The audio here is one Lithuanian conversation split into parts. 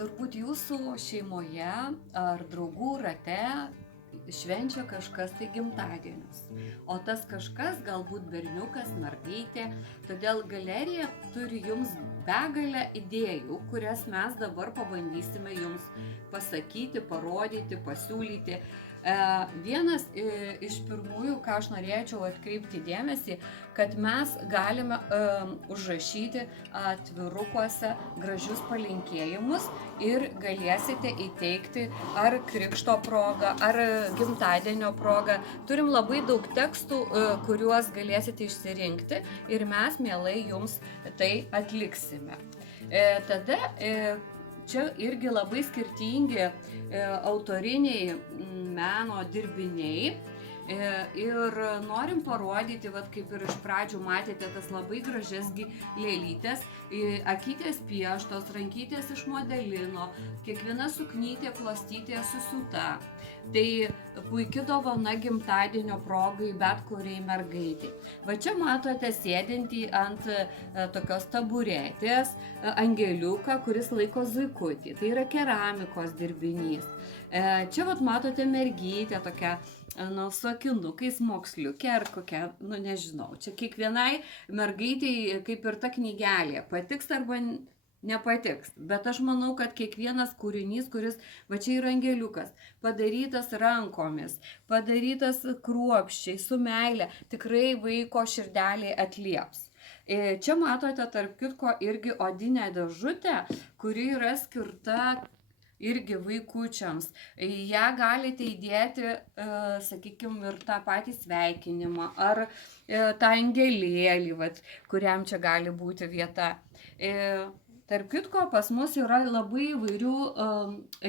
Turbūt jūsų šeimoje ar draugų rate švenčia kažkas tai gimtadienius. O tas kažkas galbūt berniukas, mergaitė. Todėl galerija turi jums begalę idėjų, kurias mes dabar pabandysime jums pasakyti, parodyti, pasiūlyti. Vienas iš pirmųjų, ką aš norėčiau atkreipti dėmesį, kad mes galime užrašyti atvirukuose gražius palinkėjimus ir galėsite įteikti ar krikšto progą, ar gimtadienio progą. Turim labai daug tekstų, kuriuos galėsite išsirinkti ir mes mielai jums tai atliksime. Tada čia irgi labai skirtingi autoriniai meno dirbiniai ir norim parodyti, kaip ir iš pradžių matėte, tas labai gražias lėlytės, akytės pieštos, rankytės iš modelino, kiekviena suknytė, klostytė susiūta. Tai puikia dovana gimtadienio progai bet kuriai mergaitei. Va čia matote sėdintį ant tokios taburetės angeliuką, kuris laiko zuikutį. Tai yra keramikos dirbinys. Čia matote mergytę tokia su akinukais, moksliukė ar kokia, nežinau. Čia kiekvienai mergaitei kaip ir ta knygelė patiks arba nepatiks. Bet aš manau, kad kiekvienas kūrinys, kuris, va čia yra angeliukas, padarytas rankomis, padarytas kruopščiai, su meile, tikrai vaiko širdelė atlieps. Čia matote, tarp kitko, irgi odinę dėžutę, kuri yra skirta irgi vaikučiams. Ją galite įdėti, sakykime, ir tą patį sveikinimą, ar tą angelėlį, kuriam čia gali būti vieta. Tarp kitko, pas mus yra labai įvairių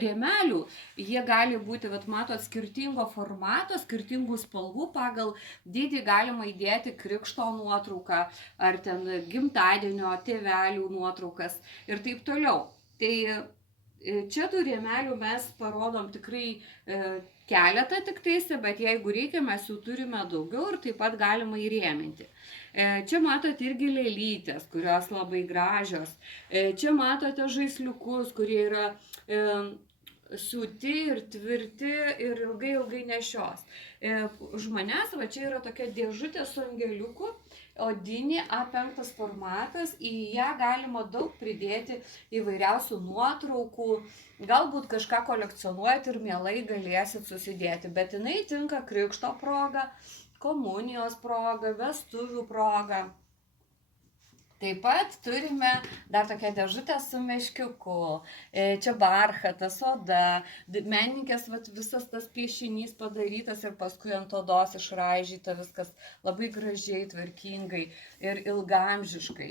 rėmelių. Jie gali būti, matot, skirtingo formato, skirtingų spalvų, pagal dydį galima įdėti krikšto nuotrauką, ar ten gimtadienio, tėvelių nuotraukas ir taip toliau. Tai čia tų rėmelių mes parodom tikrai keletą tiktaisi, bet jeigu reikia, mes jų turime daugiau ir taip pat galima įrėminti. Čia matote irgi lėlytės, kurios labai gražios. Čia matote žaisliukus, kurie yra siūti ir tvirti ir ilgai nešios. Už manęs čia yra tokia dėžutė su angeliuku, odinė A5 formatas, į ją galima daug pridėti įvairiausių nuotraukų, galbūt kažką kolekcionuojat ir mielai galėsit susidėti, bet jinai tinka krikšto proga, komunijos proga, vestuvių proga. Taip pat turime dar tokią dėžutę su meškiuku, čia barchatas, oda, menininkės visas tas piešinys padarytas ir paskui ant odos išraižyta viskas labai gražiai, tvarkingai ir ilgaamžiškai.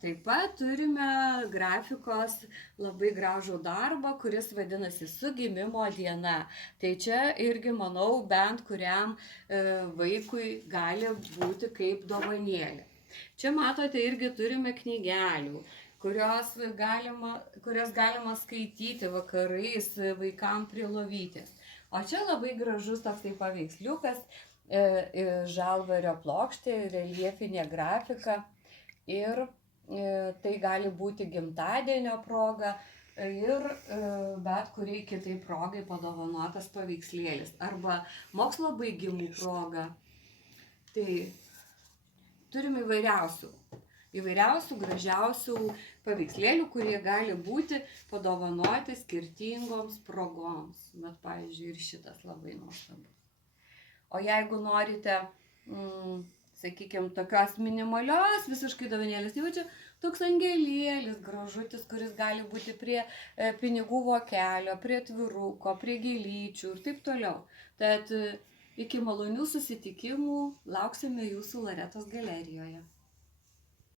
Taip pat turime grafikos labai gražų darbą, kuris vadinasi Su gimimo diena. Tai čia irgi, manau, bent kuriam vaikui gali būti kaip dovanėlė. Čia matote, irgi turime knygelių, kurias galima skaityti vakarais vaikams prie lovytės. O čia labai gražus toksai paveiksliukas, žalvario plokštė, reljefinė grafika ir tai gali būti gimtadienio proga ir bet kuriai kitai progai padovanotas paveikslėlis arba mokslo baigimų proga. Tai turim įvairiausių gražiausių paveikslėlių, kurie gali būti padovanoti skirtingoms progoms. Bet, pavyzdžiui, ir šitas labai nuostabus. O jeigu norite, sakykime, tokios minimalios visiškai dovanėlės, tai čia toks angelėlis gražutis, kuris gali būti prie pinigų vokelio, prie atviruko, prie gėlyčių ir taip toliau. Tad iki malonių susitikimų lauksime jūsų Loretos galerijoje.